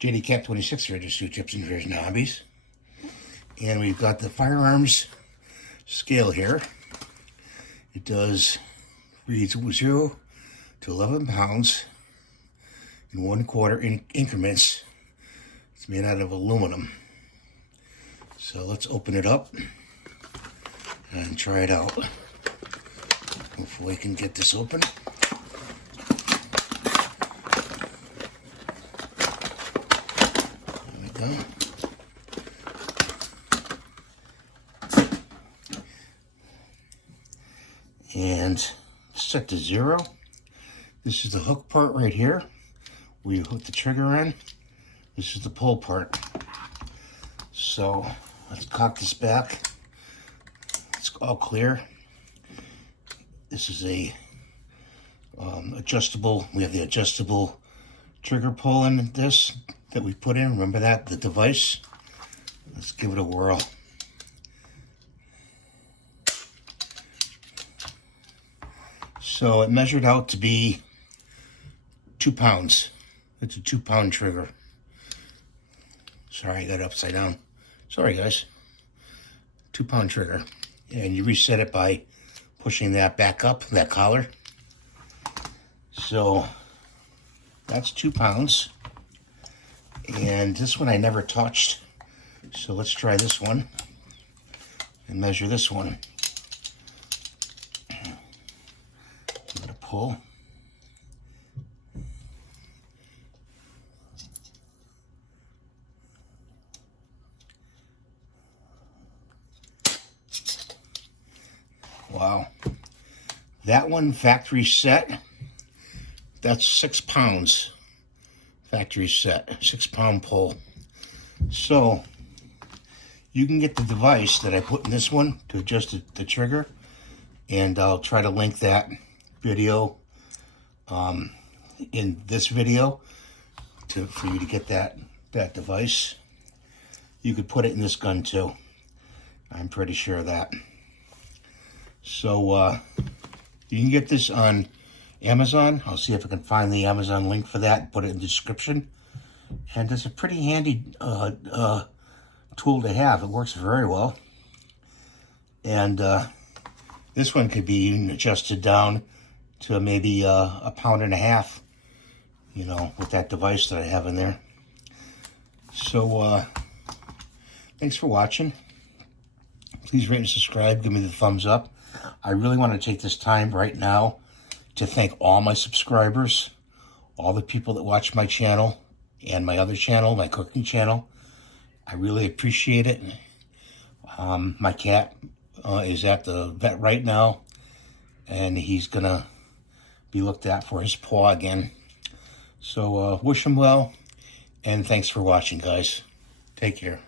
JD Cat 26 here, just do tips and tricks and hobbies. And we've got the firearms scale here. It does reads 0 to 11 pounds in 1/4 increments. It's made out of aluminum. So let's open it up and try it out. Hopefully I can get this open. There we go. And set to 0. This is the hook part right here, where you hook the trigger on. This is the pull part. So let's cock this back. It's all clear. This is a adjustable. We have the adjustable trigger pull in this that we put in. Remember that, the device? Let's give it a whirl. So it measured out to be 2 pounds. It's a 2-pound trigger. Sorry, I got it upside down. Sorry, guys. 2-pound trigger. And you reset it by pushing that back up, that collar. So that's 2 pounds. And this one I never touched. So let's try this one and measure this one. Give it a pull. Wow. That one, factory set, that's 6 pounds. Factory set, 6-pound pull. So you can get the device that I put in this one to adjust the trigger, and I'll try to link that video in this video for you to get that device. You could put it in this gun too. I'm pretty sure of that. So you can get this on Amazon. I'll see if I can find the Amazon link for that and put it in the description. And it's a pretty handy tool to have. It works very well. And this one could be adjusted down to maybe 1.5 pounds, you know, with that device that I have in there. So thanks for watching. Please rate and subscribe. Give me the thumbs up. I really want to take this time right now to thank all my subscribers, all the people that watch my channel and my other channel, my cooking channel. I really appreciate it. My cat is at the vet right now, and he's going to be looked at for his paw again. So wish him well, and thanks for watching, guys. Take care.